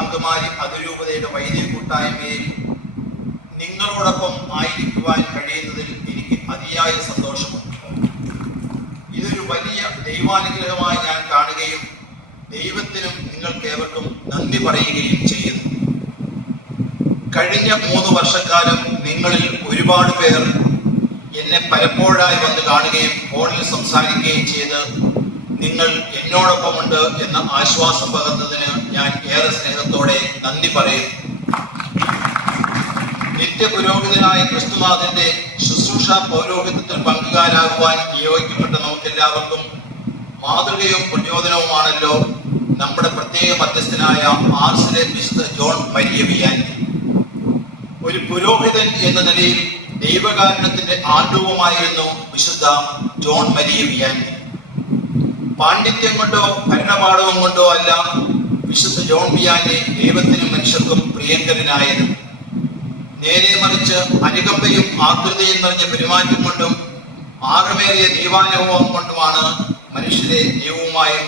അങ്കമാലി അതിരൂപതയുടെ വൈദ്യ കൂട്ടായ്മയിൽ നിങ്ങളോടൊപ്പം ആയിരിക്കുവാൻ കഴിയുന്നതിൽ എനിക്ക് അതിയായ സന്തോഷമുണ്ട്. ഇതൊരു വലിയ ദൈവാനുഗ്രഹമായി ഞാൻ കാണുകയും ദൈവത്തിനും നിങ്ങൾക്കേവർക്കും നന്ദി പറയുകയും ചെയ്യുന്നു. കഴിഞ്ഞ മൂന്ന് വർഷക്കാലം നിങ്ങളിൽ ഒരുപാട് പേർ എന്നെ പലപ്പോഴായി വന്ന് കാണുകയും ഫോണിൽ സംസാരിക്കുകയും ചെയ്ത് നിങ്ങൾ എന്നോടൊപ്പമുണ്ട് എന്ന ആശ്വാസം പകർന്നതിന് ഞാൻ ഏറെ സ്നേഹത്തോടെ നന്ദി പറയും. പറയുന്നു നിത്യപുരോഹിതനായ ക്രിസ്തുനാഥന്റെ ശുശ്രൂഷ പൗരോഹിത്യത്തിൽ പങ്കുകാരാകുവാൻ നിയോഗിക്കപ്പെട്ട നമുക്കെല്ലാവർക്കും മാതൃകയും പ്രചോദനവുമാണല്ലോ നമ്മുടെ പ്രത്യേക മധ്യസ്ഥനായ ആർസിലെ വിശുദ്ധ ജോൺ മരിയ ഒരു പുരോഹിതൻ എന്ന നിലയിൽ ദൈവകാരണത്തിന്റെ ആണ്ടുവുമായിരുന്നു വിശുദ്ധ ജോൺ മരിയ വിയാനി പാണ്ഡിത്യം കൊണ്ടോ ഭരണപാഠവും കൊണ്ടോ അല്ല വിശുദ്ധ ജോൺ ബിയാനെ ദൈവത്തിനും മനുഷ്യർക്കും പ്രിയങ്കരനായത്. നേരെ മറിച്ച് അനുകമ്പയും ആകൃതിയും നിറഞ്ഞ പെരുമാറ്റം കൊണ്ടും ആറുമേറിയ ദൈവാനുഭവം കൊണ്ടുമാണ് മനുഷ്യരെ ദൈവവുമായും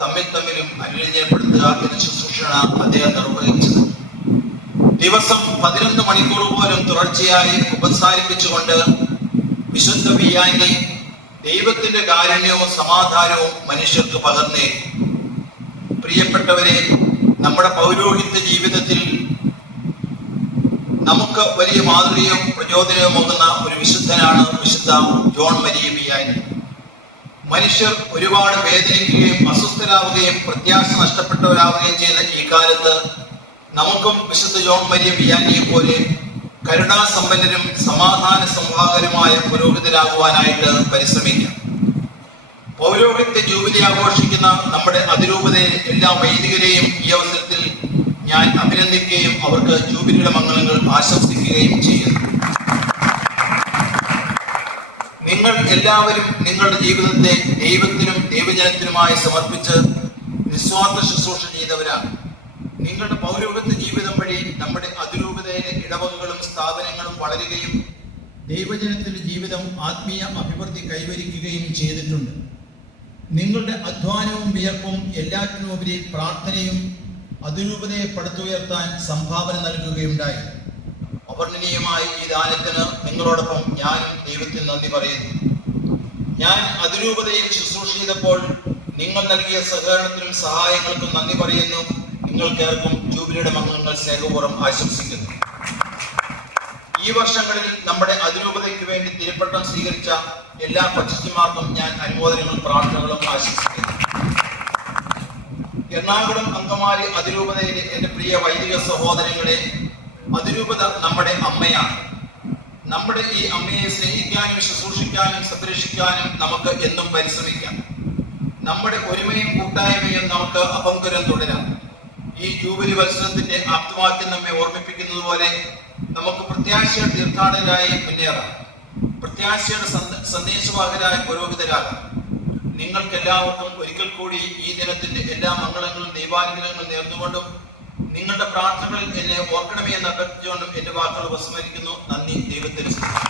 തമ്മിൽ തമ്മിലും അനുരഞ്ജനപ്പെടുത്തുക എന്ന ശുശ്രൂഷയാണ് അദ്ദേഹം നിർവഹിച്ചത്. ദിവസം പതിനൊന്ന് മണിക്കൂർ പോലും തുടർച്ചയായി ഉപസാരിപ്പിച്ചുകൊണ്ട് വിശുദ്ധ വിയാനി ദൈവത്തിന്റെ കാരുണ്യവും സമാധാനവും മനുഷ്യർക്ക് പകർന്നേ. പ്രിയപ്പെട്ടവരെ നമ്മുടെ പൗരോഹിത്യ ജീവിതത്തിൽ നമുക്ക് വലിയ മാതൃകയും പ്രചോദനവുമാകുന്ന ഒരു വിശുദ്ധനാണ് വിശുദ്ധ ജോൺ മരിയ മനുഷ്യർ ഒരുപാട് വേദനിക്കുകയും അസ്വസ്ഥരാവുകയും പ്രത്യാശ നഷ്ടപ്പെട്ടവരാവുകയും ചെയ്യുന്ന ഈ കാലത്ത് നമുക്കും വിശുദ്ധ ജോൺ മരിയ ബിയാനിയെ പോലെ കരുണാസമ്പന്നരും സമാധാന സംവാഹകരുമായ പുരോഹിതരാകുവാനായിട്ട് പരിശ്രമിക്കാം. പൗരോഹിത്യ ജൂബിലി ആഘോഷിക്കുന്ന നമ്മുടെ അതിരൂപതയെ എല്ലാ വൈദികരെയും ഈ അവസരത്തിൽ ഞാൻ അഭിനന്ദിക്കുകയും അവർക്ക് ജൂബിലിയുടെ മംഗളങ്ങൾ ആശംസിക്കുകയും ചെയ്യുന്നു. നിങ്ങൾ എല്ലാവരും നിങ്ങളുടെ ജീവിതത്തെ ദൈവത്തിനും ദൈവജനത്തിനുമായി സമർപ്പിച്ച് നിസ്വാർത്ഥ ശുശ്രൂഷ ചെയ്തവരാണ്. നിങ്ങളുടെ പൗരോഹിത്യ ജീവിതം വഴി നമ്മുടെ അതിരൂപതയിലെ ഇടവകകളും സ്ഥാപനങ്ങളും വളരുകയും ദൈവജനത്തിന്റെ ജീവിതം ആത്മീയ അഭിവൃദ്ധി കൈവരിക്കുകയും ചെയ്തിട്ടുണ്ട്. നിങ്ങളുടെ അധ്വാനവും വിയർപ്പും എല്ലാറ്റിനുപരി പ്രാർത്ഥനയും അതിരൂപതയെ പടുത്തുയർത്താൻ സംഭാവന നൽകുകയുണ്ടായി. അവർണനീയമായ ഈ ദാനത്തിന് നിങ്ങളോടൊപ്പം ഞാൻ ദൈവത്തിന് നന്ദി പറയുന്നു. ഞാൻ അതിരൂപതയിൽ ശുശ്രൂഷ ചെയ്തപ്പോൾ നിങ്ങൾ നൽകിയ സഹകരണത്തിനും സഹായങ്ങൾക്കും നന്ദി പറയുന്നു. നിങ്ങൾക്കേർക്കും ജൂബിലിയുടെ മംഗളങ്ങൾ സ്നേഹപൂർവം ആശംസിക്കുന്നു. ഈ വർഷങ്ങളിൽ നമ്മുടെ അതിരൂപതയ്ക്ക് വേണ്ടി തിരുപ്പട്ടം സ്വീകരിച്ച എല്ലാ പക്ഷിമാർക്കും ഞാൻ അനുമോദനങ്ങളും പ്രാർത്ഥനകളും ആശംസിക്കുന്നു. എറണാകുളം അങ്കമാലി അതിരൂപതയിലെ എന്റെ പ്രിയ വൈദിക സഹോദരങ്ങളെ അതിരൂപത നമ്മുടെ അമ്മയാണ്. നമ്മുടെ ഈ അമ്മയെ സ്നേഹിക്കാനും ശുശ്രൂഷിക്കാനും സംരക്ഷിക്കാനും നമുക്ക് എന്നും പരിശ്രമിക്കാം. നമ്മുടെ ഒരുമയും കൂട്ടായ്മയും നമുക്ക് അപങ്കുരം തുടരാം. ഈ ജൂബിലി വത്സരത്തിന്റെ ആപ്തവാക്യം നമ്മെ ഓർമ്മിപ്പിക്കുന്നത് പോലെ നമുക്ക് പ്രത്യാശയുടെ തീർത്ഥാടകരായി മുന്നേറാം. പ്രത്യാശയുടെ സന്ദ- സന്ദേശവാഹകരായ പുരോഹിതരാകാം നിങ്ങൾക്ക് എല്ലാവർക്കും ഒരിക്കൽ കൂടി ഈ ദിനത്തിന്റെ എല്ലാ മംഗളങ്ങളും ദൈവാനുഗ്രഹങ്ങളും നേർന്നുകൊണ്ടും നിങ്ങളുടെ പ്രാർത്ഥനകളിൽ എന്നെ ഓർക്കണമേ എന്ന് അഭ്യർത്ഥിച്ചുകൊണ്ടും എന്റെ വാക്കുകൾ ഉപസ്മരിക്കുന്നു നന്ദി. ദൈവത്തിന്.